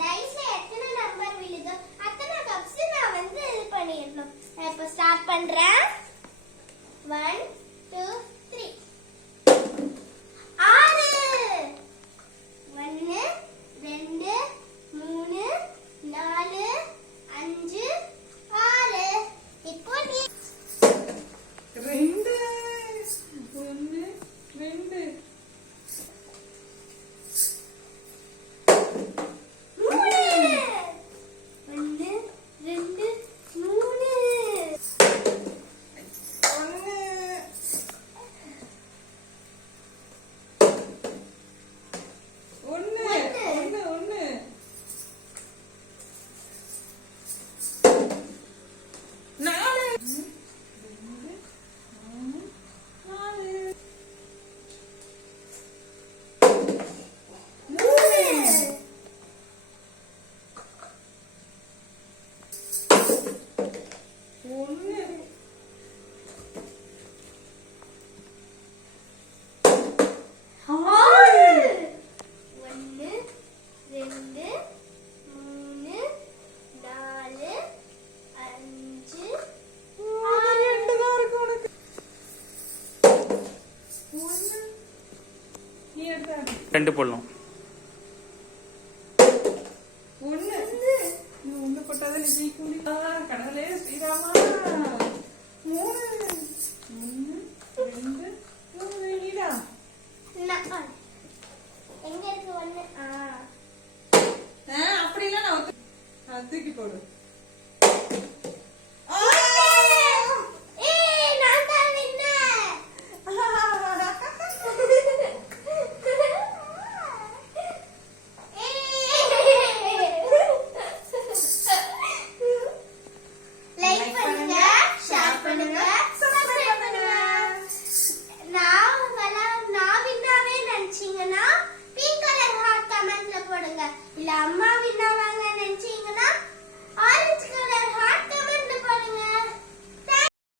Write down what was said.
டைஸ்ல எத்தனை நம்பர் விழுதோ அத்தனை கப்ஸ் நான் வந்து இது பண்ணிடணும். நான் இப்போ ஸ்டார்ட் பண்றேன். 1 2 3 6 1 2 3 4 5 6. இப்போ நீ 2 1 2 ரெண்டு போடலாம். ஒண்ணு போட்டாதான் ஜெயிக்க முடியும். கடவுளே ஸ்ரீராமா. 3 1 2 3 நீடா. எங்க இருக்கு 1? அப்படிலாம் நான் தூக்கி போடு. இல்ல அம்மா